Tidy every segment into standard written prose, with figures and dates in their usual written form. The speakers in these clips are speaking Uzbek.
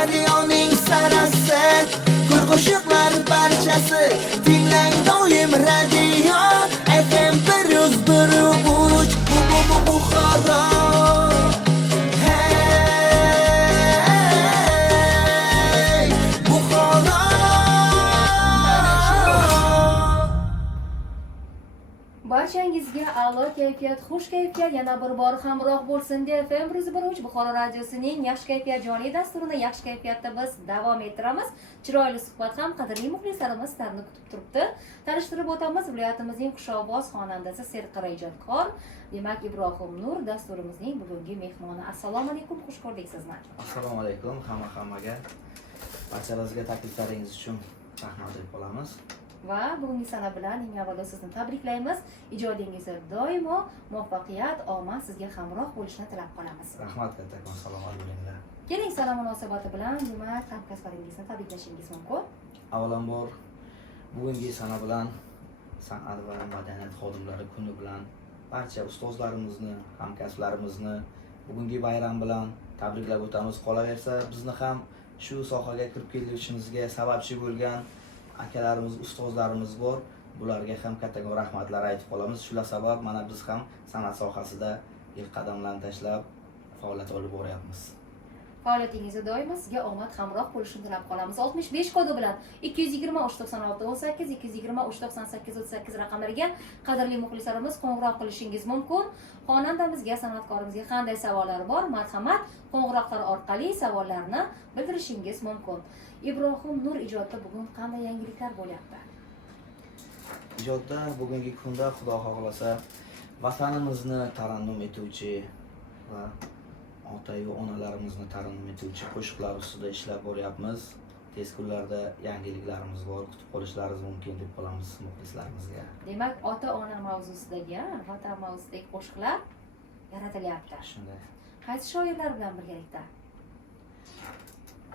radioning sarasi, qo'shiqlar barchasi tinglang doim radio FM 101.3 Buxoro. Hey Buxoro. Barchangizga a'lo kayfiyat, xush kayfiyat yana bir bor hamroh bo'lsin deb FM 101.3 Buxoro radiosining yaxshi kayfiyat jonli dasturini yaxshi kayfiyatda biz davom ettiramiz. Chiroyli suhbat ham qadrli muxlislarimiz sizlarni kutib turibdi. Tanishtirib o'tamiz, viloyatimizning xushovoz xonandasi, serqirra ijodkor, demak Ibrohim Nur dasturimizning bugungi mehmoni. Assalomu alaykum, xush ko'rdik sizni. Assalomu alaykum, hammaga barchalariga takliflaringiz uchun rahmat deb qolamiz. Va bugungi sana bilan eng avvalo sizni tabriklaymiz. Ijodingizda doimo muvaffaqiyat, omad sizga hamroh bo'lishini tilab qolamiz. Rahmat kattakon, salomat bo'linglar. Keling, sana munosabati bilan demak hamkasblaringizni tabriklashingiz mumkin. Avvalambor bugungi sana bilan san'at va madaniyat xodimlari kuni bilan barcha ustozlarimizni, hamkasblarimizni bugungi bayram bilan tabriklab o'tamiz. Qolaversa, bizni ham shu sohaga kirib kelishimizga sababchi bo'lgan akalarimiz, ustozlarimiz bor. Bularga ham kattakon rahmatlar aytib qolamiz. Shular sabab mana biz ham san'at sohasida ilk qadamlarni tashlab faoliyat olib boryapmiz. Faoliyatingizda doimo sizga omad hamroh bo'lishini tilab qolamiz. 65 kodi bilan 220 396 18 220 398 38 raqamlariga qadrli muxlislarimiz qo'ng'iroq qilishingiz mumkin. Xonandamizga, san'atkorimizga qanday savollar bor? Marhamat, qo'ng'iroqlar orqali savollarni bildirishingiz mumkin. Ibrohim Nur ijodda bugun qanday yangiliklar bo'lyapti? Ijodda bugungi kunda Xudo xohlasa vatanimizni tarannum etuvchi va ota-yu onalarimizni tarannum etuvchi qo'shiqlar ustida ishlab boryapmiz. Tez kunlarda yangiliklarimiz bor, kutib qolishlaringiz mumkin deb qolamiz muxlislarimizga. Demak, ota-ona mavzusidagi, vatan mavzusidagi qo'shiqlar yaratilyapti. Shunday. Qaysi shoirlar bilan birgalikda?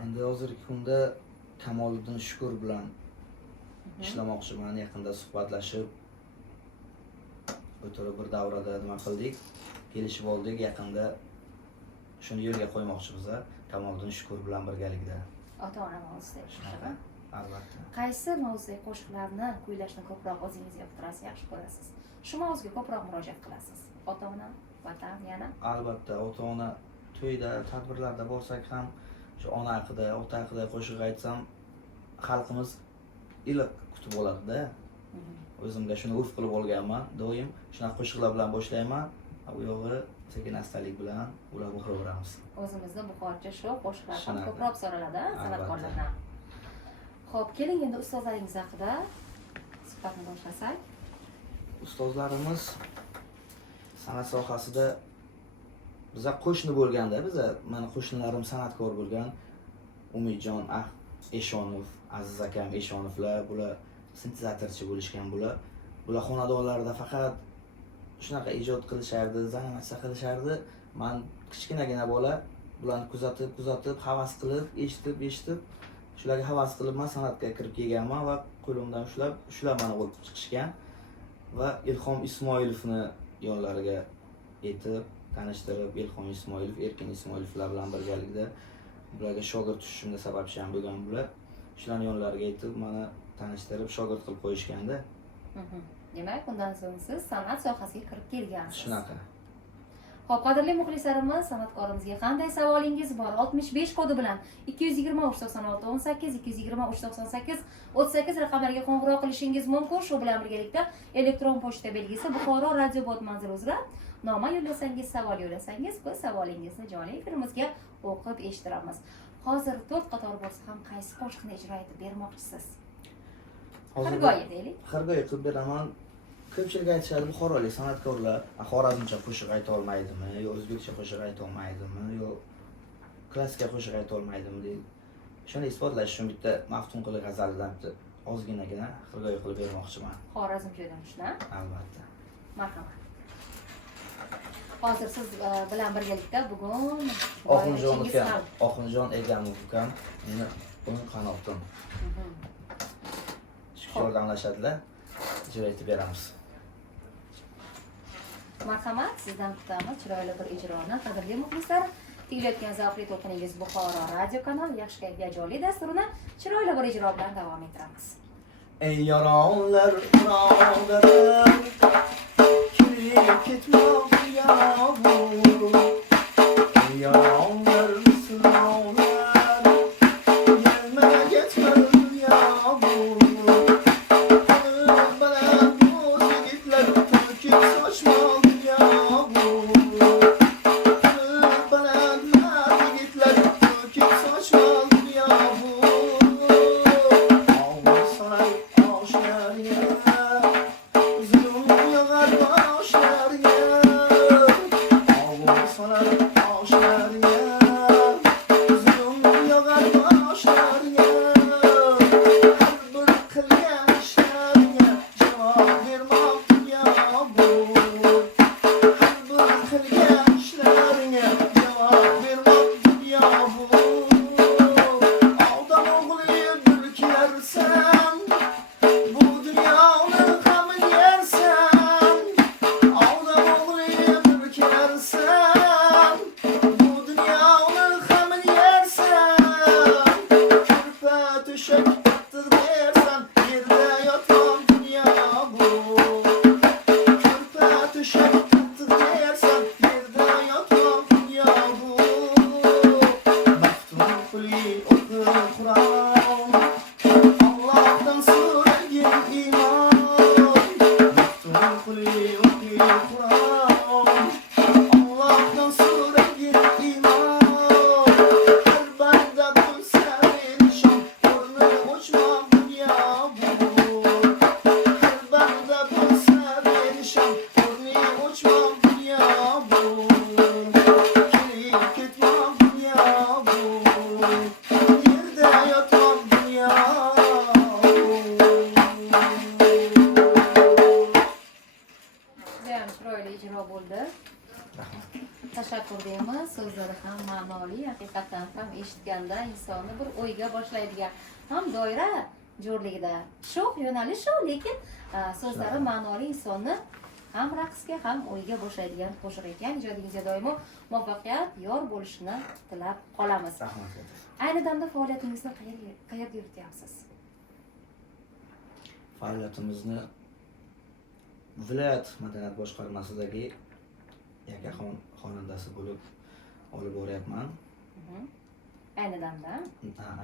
Endi hozirgi kunda Kamoliddin Shukur bilan ishlamoqchiman. Yaqinda suhbatlashib o'tirib bir davrada nima qildik? Kelishib oldik, yaqinda shuni yo'lga qo'ymoqchimiz. Kamoliddin Shukur bilan birgalikda. Ota-ona mavzusidagi qo'shiqlar. Albatta. Qaysi mavzudagi qo'shiqlarni kuylashni ko'proq o'zingiz yoqtirasiz, yaxshi ko'rasiz? Shu mavzuga ko'proq murojaat qilasiz? Ota-ona, vatan yana? Albatta, ota-ona to'yda, tadbirlarda bo'lsak ham shu ona haqida, ota haqida qo'shiq aytsam, xalqimiz iliq kutib oladi-da. O'zimga shuni urf qilib olganman. Doim shunaqa qo'shiqlar bilan boshlayman. U yog'i sekin-astalik bilan ular o'qiraveramiz. O'zimizda buxorcha shu qo'shiqlar ham ko'proq so'raladi san'atkorlardan. Xo'p, keling endi ustozlaringiz haqida suhbatni boshlasak. Ustozlarimiz san'at sohasida biza qo'shni bo'lganda, mana qo'shnilarim san'atkor bo'lgan Umidjon Eshonov, Aziz akam Eshonovlar, bular sintezatorchi bo'lishgan bular. Bular xonadonlarida faqat shunaqa ijod qilishardi, zanamatcha qilishardi. Men kichkinagina bola bularni kuzatib, havas qilib, eshitib, shularga havas qilib men san'atga kirib kelganman va qo'limdan ushlab, shular meni olib chiqishgan va Ilhom Ismoilovni yonlariga etib, tanishtirib, Ilhom Ismoilov, Erkin Ismoilovlar bilan birgalikda bularga shogird tushishimga sababchi ham bo'lgan bular. Shularning yonlariga etib, meni tanishtirib, shogird qilib qo'yishganda. Demak, undan so'ng siz san'at sohasiga kirib kelgansiz. Shunaqa. Xo'p, qadrli muxlislarimiz, san'atkorimizga qanday savolingiz bor? 65 kodi bilan 220 396 18 220 398 38 raqamlariga qo'ng'iroq qilishingiz mumkin. Shu bilan birgalikda elektron pochta belgisi Buxoro radio bot manzili uzra noma yo'llasangiz, savol yo'llasangiz, biz savolingizni jonli efirimizga o'qib eshittiramiz. Hozir 4 qator bo'lsa ham qaysi qo'shiqni ijro etib bermoqchisiz? Xirgoyi deylik. Xirgoyi qilib beraman. Ko'pchilik aytishadi, buxorolik san'atkorlar xorazmcha qo'shiq ayta olmaydimi, yo o'zbekcha qo'shiq ayta olmaydimi, yo klassika qo'shiq ayta olmaydimi deydi. Shuni isbotlash uchun bitta Maftunquli g'azalidan bitta ozginagina xirgoyi qilib bermoqchiman. Xorazmchadan shuna? Albatta. Marhamat. Hozir siz bilan birgalikda bugun Oxunjon Egamov ukam meni o'ng qanotim. Shu yordamlashadilar. Ijro etib beramiz. Marhamat, sizdan kutamiz chiroyli bir ijroni. Qadrli muxlislar, Tinglayotgan zavqli to'lqiningiz Buxoro radio kanali yaxshi kayfiyat jonli dasturini chiroyli bir ijro bilan davom ettiramiz. Ey yaronlar birodarim, kirib ketmoqda yomg'ir. Ey yaronlar misronlar, yelma ketmir yomg'ir. Qo'lim bilan bo'z yigitlar to'kib sochmoqda yomg'ir. Qo'lim bilan mard yigitlar to'kib sochmoqda yomg'ir. Og'ir solar oshlarga, zulm yog'ar boshlarga. Og'ir solar oshlarga, zulm yog'ar boshlarga. Har bir qilgan ishlarga javob bermoqda yomg'ir. Har bir qilgan ishlarga javob bermoqda yomg'ir. Odam o'g'li bir kelarsan, bu dunyoni g'amini yersan. Odam o'g'li bir kelarsan, bu dunyoni g'amini yersan. Ko'rpa to'shak qattiq dersan, yerda yotgan dunyo bu. Ko'rpa to'shak qattiq dersan, yerda yotgan dunyo bu. Maftun quli o'qi Qur'on, Allohdan so'ragin iymon. Maftun quli o'qi Qur'on, Allohdan so'ragin iymon. Har banda bo'lsa nishon, o'rni o'chmoq dunyo bu. Har banda bo'lsa nishon, o'rni o'chmoq dunyo bu. Kelib ketmoq dunyo bu. Yerda yotmoq dunyo Judayam chiroyli ijro bo'ldi. Tashakkur deymiz. So'zlari ham ma'noli, haqiqatan ham eshitganda insonni bir o'yga boshlaydigan, ham doira jo'rligida sho'x yo'nalish shu, lekin so'zlari ma'noli insonni ham raqsga ham o'yga boshlaydigan qo'shiq ekan. Ijodingizga doimo muvaffaqiyat yor bo'lishini tilab qolamiz. rahmat. Ayni damda faoliyatingizni qayerda yurityapsiz? Faoliyatimizni viloyat madaniyat boshqarmasidagi yakkaxon xonandasi bo'lib olib boryapman. Ayni damda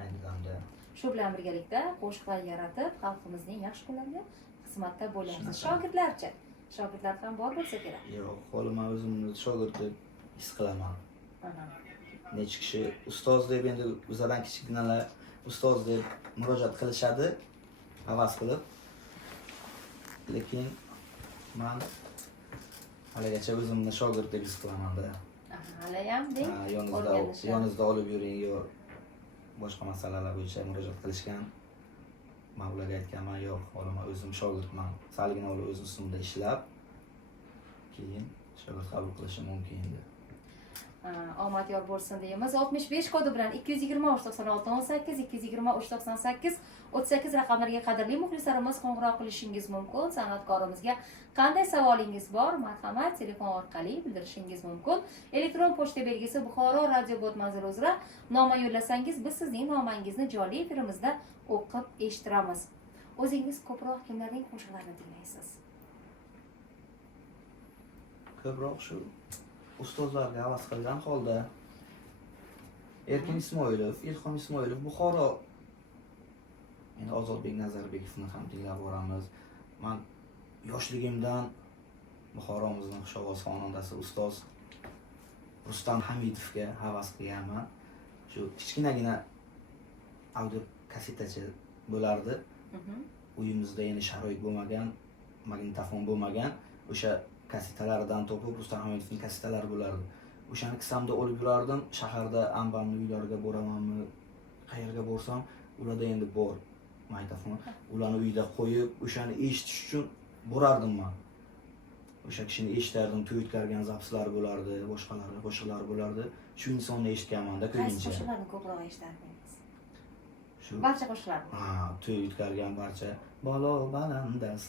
Ayni damda shu bilan birgalikda qo'shiqlar yaratib, xalqimizning yaxshi kunlariga xizmatda bo'lyapsiz. Shunaqa. Shogirdlarchi? Shogirdlar ham bor bo'lsa kerak. yo'q, qo'lima o'zimni shogird deb his qilaman. Aha. Necha kishi ustoz deb, endi bizdan kichiknalar ustoz deb murojaat qilishadi, havas qilib. Lekin men haligacha o'zimni shogird deb his qilaman-da. Haliyam deng. Yoningizda olib yuring yo boshqa masalalar bo'yicha murojaat qilishgan. Men ularga aytganman, yo'q, olima o'zim shogirdman. Salgina olib o'z ustimda ishlab, keyin shogird qabul qilishim mumkin edi. Omad yor bo'lsin deymiz. 65 kodi bilan 223 96 18 223 98 38 raqamlariga qadrli muxlislarimiz qo'ng'iroq qilishingiz mumkin. San'atkorimizga qanday savolingiz bor, marhamat telefon orqali bildirishingiz mumkin. Elektron pochta belgisi Buxoro radio bot manzili uzra noma yo'llasangiz, biz sizning nomangizni jonli efirimizda o'qib eshittiramiz. O'zingiz ko'proq kimlarning qo'shiqlarini tinglaysiz? Ko'proq shu ustozlarga havas qilgan holda Erkin Ismoilov, Ilhom Ismoilov, Buxoro, endi Ozodbek Nazarbekovni ham tinglab boramiz. Men yoshligimdan Buxoromizning xushovoz xonandasi ustoz Rustam Hamidovga havas qilganman. Shu kichkinagina audio kasetachi bo'lardi. Uyimizda endi sharoit bo'lmagan, magnitofon bo'lmagan. O'sha kasetalardan topib Rustam Hamidovning kasetalari bo'lardi. O'shani qissamda olib yurardim. Shaharda ambamni uylariga boramanmi, qayerga borsam, ularda endi bor magnitofon. Ularni uyda qo'yib, o'shani eshitish uchun borardim men. O'sha kishini eshitardim, to'y o'tkazgan zapslar bo'lardi, boshqalari, qo'shiqlar bo'lardi. Shu insonni eshitganman-da Qaysi ko'pincha. qo'shiqlarni ko'proq eshitardingiz? Shu Barcha qo'shiqlarni. to'y o'tkazgan barcha balo balandas,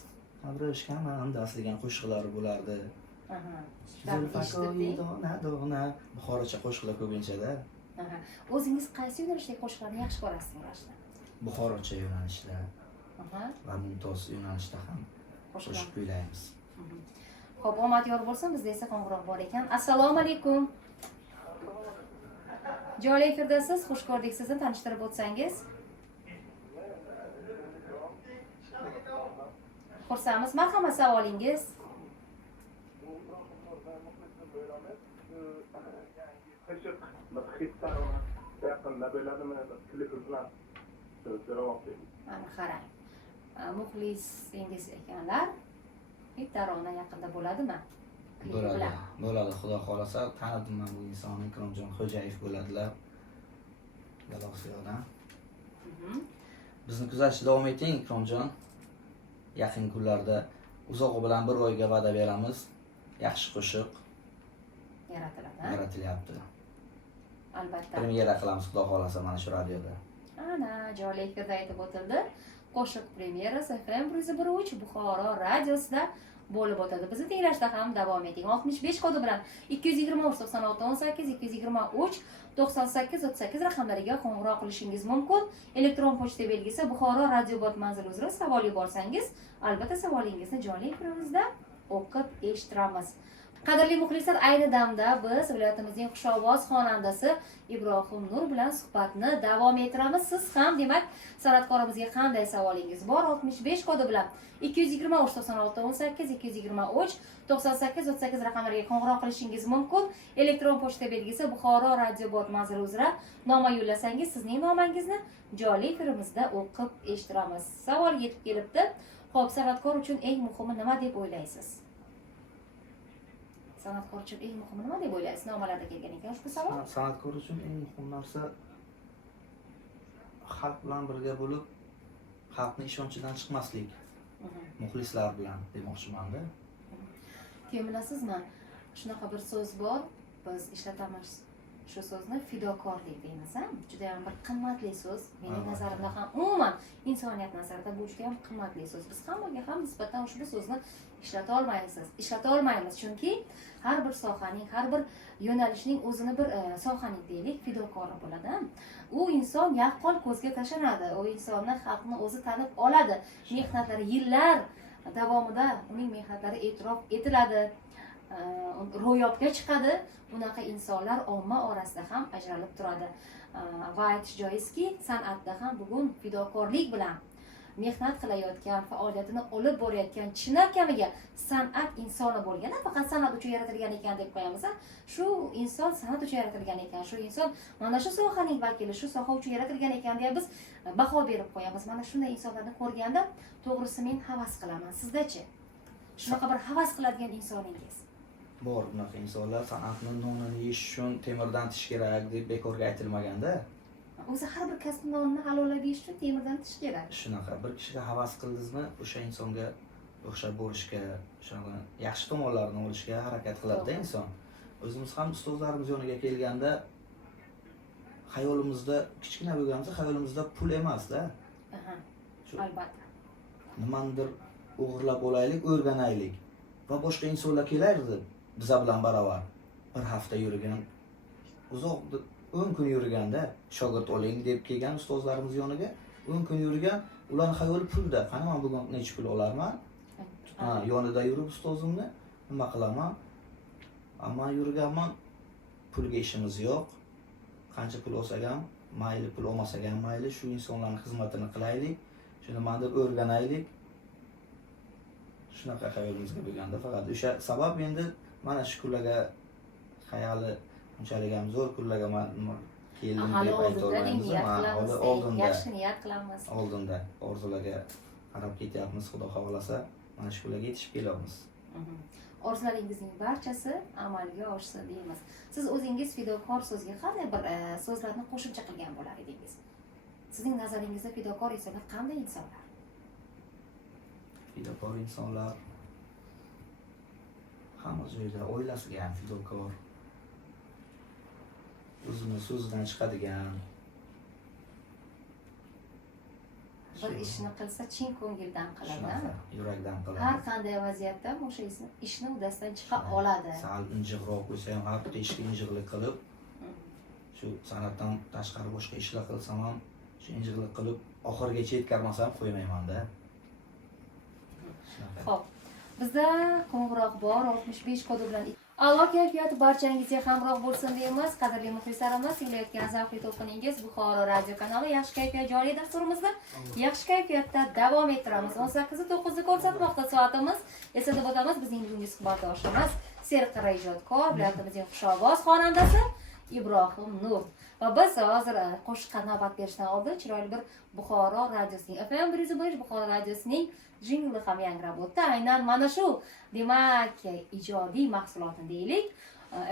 abrishkamandas degan qo'shiqlar bo'lardi. Aha. Zulfakoyi dona dona. Buxorocha qo'shiqlar ko'pinchada. Aha. O'zingiz qaysi yo'nalishdagi qo'shiqlarni yaxshi ko'rasiz Murashda? Buxorocha yo'nalishda Aha. va mumtoz yo'nalishda ham qo'shiq kuylaymiz. Xo'p, omad yor bo'lsin, bizda esa qo'ng'iroq bor ekan. Assalomu alaykum. Jonli efirdasiz, xush ko'rdik sizni, tanishtirib o'tsangiz. Xursandmiz. Marhamat, savolingiz. Qo'shiq hisslar yaqinda bo'ladimi? Klipi bilan so'ramoqchi. Mana qarang. Muxlisingiz ekanlar. Hit tarona yaqinda bo'ladimi? Klipi Bo'ladi. bilan. Bo'ladi, Xudo xolasa. Tanidim men bu insonni, Ikromjon Xo'jayev bo'ladilar. Galosiyodan. Bizni kuzatishda davom eting, Ikromjon. Yaqin kunlarda Uzoq bilan bir oyga va'da beramiz. Yaxshi qo'shiq Yaratiladi. yaratilyapti. Albatta. Premyera qilamiz, Xudo xolasa, mana shu radioda. Ana, jonli efirda aytib o'tildi. Qo'shiq premyerasi FM 101.3 Buxoro radiosida bo'lib o'tadi. Bizni tinglashda ham davom eting. 65 kodi bilan 223 96 18 223 98 38 raqamlariga qo'ng'iroq qilishingiz mumkin. Elektron pochta belgisi Buxoro radiobot manzili uzra savol yuborsangiz, albatta savolingizni jonli efirimizda o'qib eshittiramiz. Qadrli muxlislar, ayni damda biz viloyatimizning xushovoz xonandasi Ibrohim Nur bilan suhbatni davom ettiramiz. Siz ham demak san'atkorimizga qanday savolingiz bor? 65 kodi bilan 223 96 18 223 98 38 raqamlariga qo'ng'iroq qilishingiz mumkin. Elektron pochta belgisi Buxoro radiobot manzili uzra noma yo'llasangiz, sizning nomangizni jonli efirimizda o'qib eshittiramiz. Savol yetib kelibdi. Xo'p, san'atkor uchun eng muhimi nima deb o'ylaysiz? San'atkor uchun eng muhimi nima deb o'ylaysiz? Nomalarda kelgan ekan ushbu savol. San'atkor uchun eng muhim narsa xalq bilan birga bo'lib, xalqning ishonchidan chiqmaslik. Muxlislar bilan demoqchiman-da. Keyin bilasizmi, shunaqa bir so'z bor, biz ishlatamiz shu so'zni fidokorlik deymiz. Juda ham bir qimmatli so'z. Mening nazarimda ham, umuman insoniyat nazarida bu juda ham qimmatli so'z. Biz hammaga ham nisbatan ushbu so'zni ishlata olmaymiz, chunki har bir sohaning, har bir yo'nalishning o'zini bir sohaning deylik, fidokori bo'ladi. U inson yaqqol ko'zga tashlanadi. U insonni xalqni o'zi tanib oladi. Mehnatlari yillar davomida uning mehnatlari e'tirof etiladi. Ro'yobga chiqadi. Bunaqa insonlar omma orasida ham ajralib turadi. Va aytish joizki, san'atda ham bugun fidokorlik bilan mehnat qilayotgan, faoliyatini olib borayotgan chinakamiga san'at insoni bo'lgan, faqat san'at uchun yaratilgan ekan deb qo'yamiz. Shu inson san'at uchun yaratilgan ekan, shu inson mana shu sohaning vakili, shu soha uchun yaratilgan ekan deb biz baho berib qo'yamiz. Mana shunday insonlarni ko'rganda, to'g'risi men havas qilaman. Sizda-chi? Shunaqa bir havas qiladigan insoningiz Bor bunaqa insonlar, san'atni nonini yeyish uchun temirdan tish kerak deb bekorga aytilmaganda. O'zi har bir kasb nonni halollab yeyish uchun temirdan tish kerak. Shunaqa bir kishiga havas qildingizmi, o'sha insonga o'xshab bo'lishga, shunaqa yaxshi tomonlarini olishga harakat qiladi-da inson. O'zimiz ham ustozlarimiz yoniga kelganda xayolimizda kichkina bo'lganimizda xayolimizda pul emas-da. Aha. Albatta. Nimandir o'g'irlab olaylik, o'rganaylik va boshqa insonlar kelardi biza bilan barobar. Bir hafta yurgan, uzoq 10 kun yurganda shogird oling deb kelgan ustozlarimiz yoniga 10 kun yurgan, ularning xayoli pulda. Qani men bugun necha pul olarman? Yonida yurib ustozimni nima qilaman? Ammo yurganman, pulga ishimiz yo'q. Qancha pul olsak ham, mayli pul olmasak ham mayli, shu insonlarning xizmatini qilaylik, shuni nimadir o'rganaylik. Shunaqa xayolimizga bo'lganda faqat o'sha sabab endi mana shu kunlarga xayoli unchalik ham zo'r kunlarga men keldim deb ayta olmaymiz. Oldinda yaxshi niyat qilamiz. Oldinda orzularga qarab ketyapmiz, Xudo xolasa mana shu kunlarga yetishib kelyapmiz. Orzularingizning barchasi amalga oshsin deymiz. Siz o'zingiz fidokor so'zga qanday bir so'zlarni qo'shimcha qilgan bo'lar edingiz? Sizning nazaringizda fidokor insonlar qanday insonlar? Fidokor insonlar hamma joyda oilasiga ham fidokor, o'zini so'zidan chiqadigan, bir ishni qilsa chin ko'ngildan qiladi. Shunaqa, yurakdan Har qiladi. qanday vaziyatda o'sha ishni uddasidan chiqa oladi. Sal injiqroq bo'lsa ham, har teshki injiqlik qilib, shu san'atdan tashqari boshqa ishlar qilsam ham, shu injiqlik qilib oxirigacha yetkazmasam qo'ymayman-da. Shunaqa. Xo'p. Bizda qo'ng'iroq bor 65 kodi bilan. Alloh kayfiyati barchangizga hamroh bo'lsin deymiz. Qadrli muxlislarimiz, tinglayotgan zavqli to'lqiningiz Buxoro radio kanali Yaxshi kayfiyat joriy dasturimizda yaxshi kayfiyatda davom ettiramiz. 18:09 ko'rsatmoqda soatimiz. Eslatib o'tamiz, bizning bugungi suhbatdoshimiz Serqira ijodkor, viloyatimizning xushovoz xonandasi Ibrohim Nur. Va biz hozir qo'shiqqa navbat berishdan oldin chiroyli bir Buxoro radiosining FM 101 Buxoro radiosining jingli ham yangrab o'tdi. Aynan mana shu, demak, ijodiy mahsulotni deylik.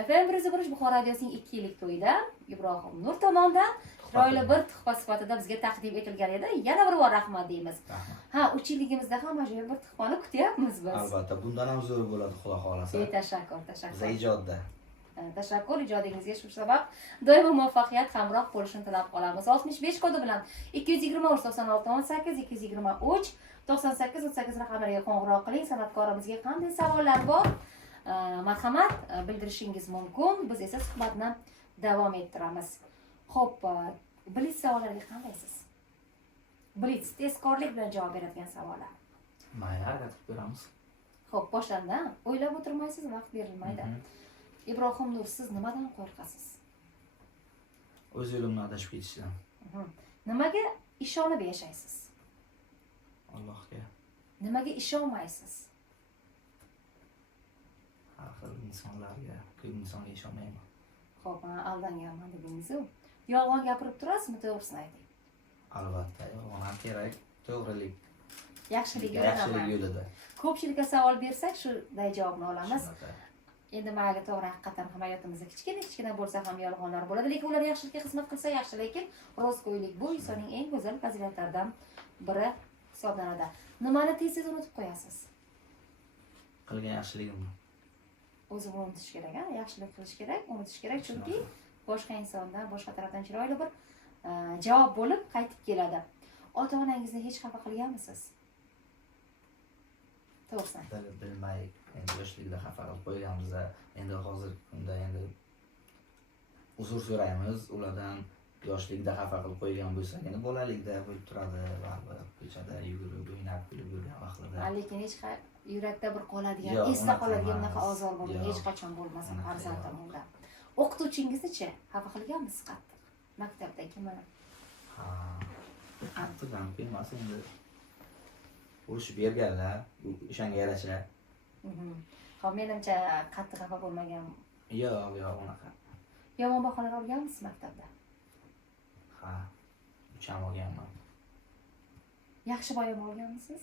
FM 101 Buxoro radiosining 2 yillik to'yida Ibrohim Nur tomonidan chiroyli bir tuhfa sifatida bizga taqdim etilgan edi. Yana bir bor rahmat deymiz. Ha, 3 yilligimizda ham mana shu bir tuhfani kutyapmiz biz. Albatta, bundan ham zo'r bo'ladi, xudo xolasa. Tashakkur, tashakkur. Biz ijodda. Tashakkur, ijodingizga shu sabab doimo muvaffaqiyat hamroh bo'lishini tilab qolamiz. 65 kodi bilan 223 96 18 223 98 38 raqamlariga qo'ng'iroq qiling. San'atkorimizga qanday savollar bor? Marhamat bildirishingiz mumkin. Biz esa suhbatni davom ettiramiz. Xo'p, blitz savollariga qandaysiz? Blitz tezkorlik bilan javob beradigan savollar. Mayli, harakat qilib ko'ramiz. Xo'p, boshlandi. O'ylab o'tirmaysiz, vaqt berilmaydi. Ibrohim Nur, siz nimadan qo'rqasiz? O'z yo'limdan adashib ketishdan. Nimaga ishonib yashaysiz? Allohga, Nimaga ishonmaysiz? har xil insonlarga, ko'p insonga ishonmayman. Xo'p, men aldanganman dedingiz-ku. Yolg'on gapirib turasizmi, to'g'risini ayting. Albatta, yolg'on ham kerak, to'g'rilik, Yaxshilik yaxshilik yo'lida. yo'lida. Ko'pchilikka savol bersak, shunday javobni olamiz. Shunaqa. Endi mayli, to'g'ri, haqiqatan ham hayotimizda kichkina bo'lsa ham yolg'onlar bo'ladi, lekin ular yaxshilikka xizmat qilsa yaxshi, lekin rostgo'ylik bu insonning eng go'zal fazilatlaridan biri hisoblanadi. Nimani tez unutib qo'yasiz? Qilgan yaxshiligimni. O'zini unutish kerak, ha? Yaxshilik qilish kerak, unutish kerak, chunki boshqa insondan, boshqa tarafdan chiroyli bir javob bo'lib qaytib keladi. Ota-onangizni hech xafa qilganmisiz? To'g'risini. Bilmay, endi yoshligida xafa qilib qo'yganimizda, endi hozir kunda endi uzr so'raymiz ulardan. Yoshligida xafa qilib qo'ygan bo'lsak, endi bolalikda bo'lib turadi, baribir ko'chada yugurib, o'ynab, kulib yurgan vaqtlarda. Lekin hech yurakda bir qoladigan, Yo'q, esda unaqa qoladigan emas. bunaqa ozor bo'lgan, Yo'q. hech qachon bo'lmasin Unaqa farzandim yo'q. unda. O'qituvchingizni-chi xafa qilganmisiz qattiq? Maktabdagi mana. Ha, qattiq ham emas endi. Urushib berganlar, o'shanga yarasha. Xo'p, menimcha qattiq xafa bo'lmagan. Yo'q, unaqa. Yomon baholar olganmisiz maktabda? Ha, 3 ham olganman. Yaxshi baho olganmisiz?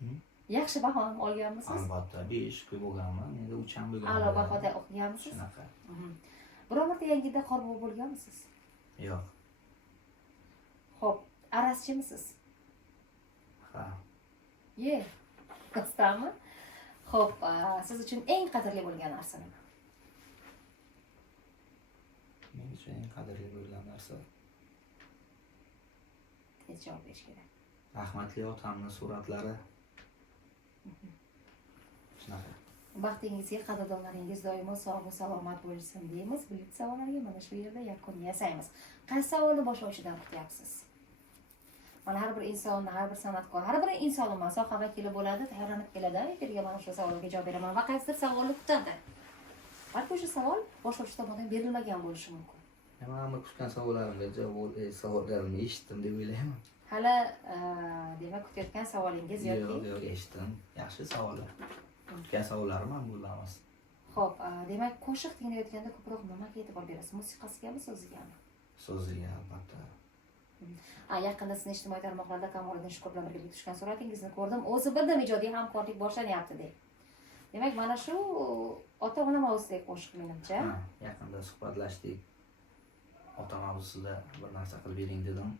Hmm? Yaxshi baho olganmisiz? Albatta, 5 ko'p olganman, endi 3 ham bo'lgan. A'lo bahoda o'qiganmisiz? Shunaqa. Biror marta yangida qorbobo bo'lganmisiz? Yo'q. Xo'p, araschimisiz? Ha. Ye. Qasdami? Xo'p, siz uchun eng qadrli bo'lgan narsa nima? Men uchun eng qadrli bo'lgan narsa Tez javob berish kerak. rahmatli otamning suratlari. Shunaqa. Baxtingizga, qadrdonlaringiz doimo sog' va salomat bo'lsin deymiz. Blitz savollariga mana shu yerda yakun yasaymiz. Qaysi savolni boshlovchidan kutyapsiz? Mana har bir inson, har bir san'atkor, har bir inson soha vakili bo'ladi, tayyorlanib keladi. Efirga mana shu savolga javob beraman va qaysidir savolni kutadi. Balki o'sha savol boshlovchi tomonidan berilmagan bo'lishi mumkin. Hamma kutgan savollarimga savollarimni eshitdim deb o'ylayman. Hali demak kutayotgan savolingiz yoki? Yo'q, eshitdim. Yaxshi savollar. Kutgan savollarim ham bo'ldi emas. Xo'p, demak qo'shiq tinglayotganda ko'proq nimaga e'tibor berasiz? Musiqasigami, so'zigami? So'ziga albatta. Yaqinda sizni ijtimoiy tarmoqlarda Kamoliddin Shukur bilan birga tushgan suratingizni ko'rdim. O'zi bildim ijodiy hamkorlik boshlanyapti deb. Demak, mana shu ota-ona mavzusidagi qo'shiq menimcha. Yaqinda suhbatlashdik. Ota mavzusida bir narsa qilib bering dedim.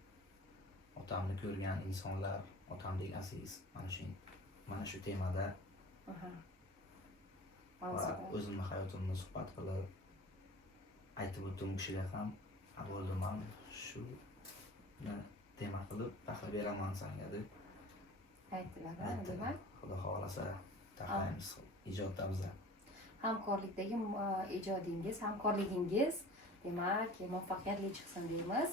Otamni ko'rgan insonlar, otamdek aziz, mana shu temada va o'zimni hayotimni suhbat qilib aytib o'tdim kishiga ham. Bo'ldim ham shu demak qilib daxl beraman senga deb Aytdilar, aytdilar. demak Xudo xohlasa taxlaymiz ijodda biza. hamkorlikdagi ijodingiz, hamkorligingiz demak muvaffaqiyatli chiqsin deymiz.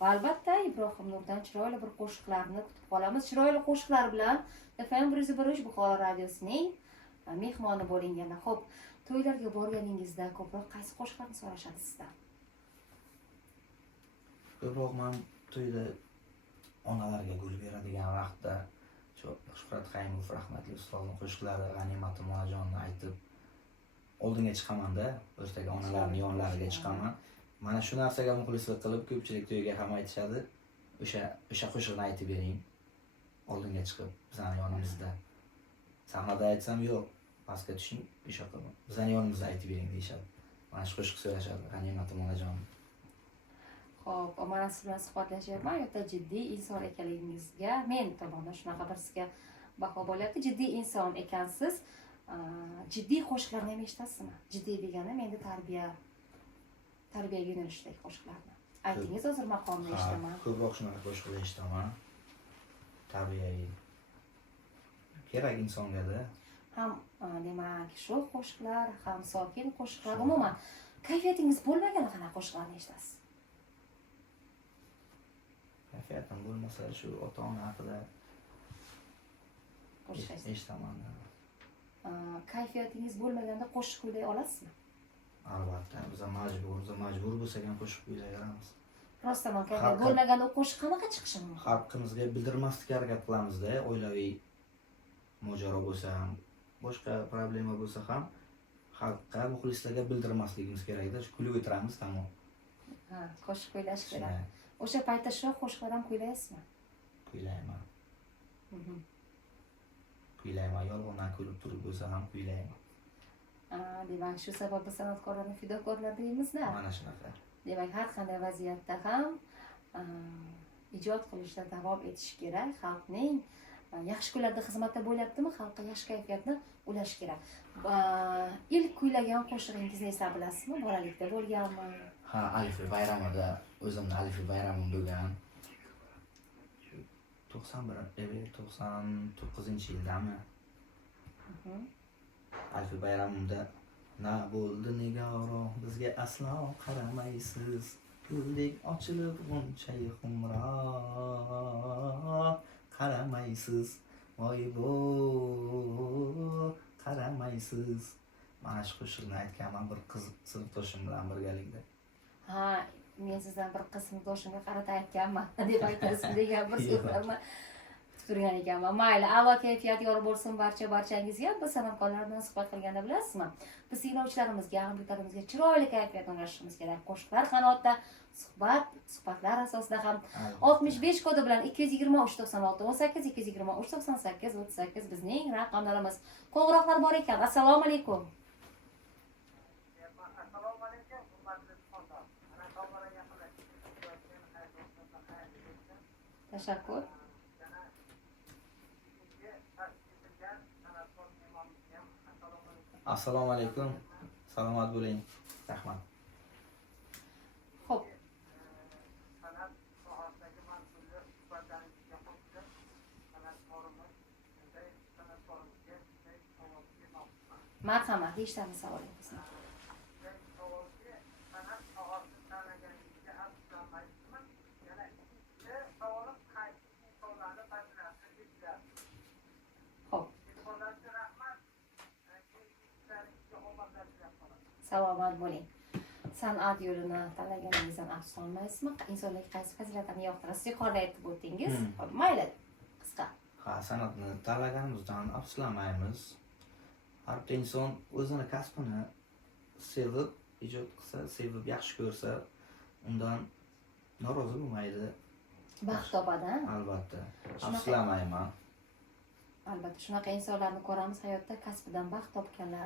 Va albatta Ibrohim Nurdan chiroyli bir qo'shiqlarni kutib qolamiz. Chiroyli qo'shiqlar bilan FM 101 Buxoro radiosining mehmoni bo'ling yana. Xo'p, to'ylarga borganingizda ko'proq qaysi qo'shiqlarni so'rashadi sizdan? Ko'proq men to'yda onalarga gul beradigan vaqtda Shuhrat Qayumov rahmatli ustozning qo'shiqlari G'animatim onajonni aytib oldinga chiqaman-da, o'rtaga onalarning yonlariga chiqaman. Mana shu narsaga muxlislik qilib ko'pchilik to'yga ham aytishadi. O'sha qo'shiqni aytib bering. Oldinga chiqib bizning yonimizda. Sahnada aytsam yo'q, pastga tushing, o'sha qilib. Bizning yonimizda aytib bering deyshadi. Mana shu qo'shiq so'rashadi G'animatim onajon. Xo'p, mana siz bilan suhbatlashyapman. Yo'ta jiddiy inson ekanligingizga men tomonidan shunaqa bir sizga baho bo'lyapti. Jiddiy inson ekansiz. Jiddiy qo'shiqlarni ham eshitasizmi? Jiddiy degani menda tarbiyaga yo'nalishdagi qo'shiqlarni. Aytingiz, hozir maqomni eshitaman. Ko'proq shunaqa qo'shiqlar eshitaman. Tarbiyaviy. Kerak insonga-da. Ham demak shu qo'shiqlar, ham sokin qo'shiqlar, umuman kayfiyatingiz bo'lmagan qanaqa qo'shiqlarni eshitasiz? Kayfiyatim bo'lmasa shu ota-ona haqida Qo'shiq eshitaman. Kayfiyatingiz bo'lmaganda qo'shiq kuylay olasizmi? Albatta, biz majbur bo'lsak ham qo'shiq kuylayveramiz. Rostdan kayfiyat bo'lmaganda u qo'shiq qanaqa chiqishi mumkin? Xalqimizga bildirmaslikka harakat qilamizda, oilaviy mojaro bo'lsa ham, boshqa problema bo'lsa ham xalqqa, muxlislarga bildirmasligimiz kerakda, shu kulib o'tiramiz tamom. Qo'shiq kuylash kerak. O'sha paytda shu qo'shiqlardan kuylaysizmi? Kuylayman. Kuylayman, yolg'ondan kulib turib bo'lsa ham kuylayman. Demak, shu sababli san'atkorlarni fidokorlar deymizda. Mana shunaqa. Demak, har qanday vaziyatda ham ijod qilishda davom etish kerak. Xalqning yaxshi kunlarda xizmatda bo'lyaptimi, xalqqa yaxshi kayfiyatni ulash kerak. Ilk kuylagan qo'shig'ingizni eslab bilasizmi? Bolalikda bo'lganmi? Ha, Alifi bayramida o'zimni Alifi bayramim bo'lgan. 99-yildami? Alifi bayramimda na bo'ldi nigoro, bizga aslo qaramaysiz. Guldek ochilib g'unchayi xumroq, qaramaysiz. Voy bo, qaramaysiz. Mana shu qo'shiqni aytganman bir qiz sinfdoshim bilan birgalikda. Ha, men sizdan bir qiz sinfdoshimga qarata aytganman deb aytasizmi degan bir so'zlarni turgan ekanman. Mayli, a'lo kayfiyat yor bo'lsin barchangizga. Biz san'atkorlar bilan suhbat qilganda bilasizmi? Biz tinglovchilarimizga, hamyurtlarimizga chiroyli kayfiyat ulashishimiz kerak. Qo'shiqlar qanotda, suhbatlar asosida ham 65 kodi bilan 2239618 2239838 bizning raqamlarimiz. Qo'ng'iroqlar bor ekan. Assalomu alaykum. Tashakkur. Assalomu alaykum. Salomat bo'ling. Rahmat. Xo'p. Marhamat, eshitamiz savolingizni. Salomat bo'ling. San'at yo'lini tanlaganingizdan afsuslanmaysizmi? Insondagi qaysi fazilatlarni yoqtirasiz? Siz yuqorida aytib o'tdingiz. Mayli, qisqa. Ha, san'atni tanlaganimizdan afsuslanmaymiz. Har bir inson o'zini kasbini sevib, ijod qilsa, sevib yaxshi ko'rsa, undan norozi bo'lmaydi. Baxt topadi. Albatta. Afsuslanmayman. Albatta, shunaqa insonlarni ko'ramiz hayotda kasbidan baxt topganlar.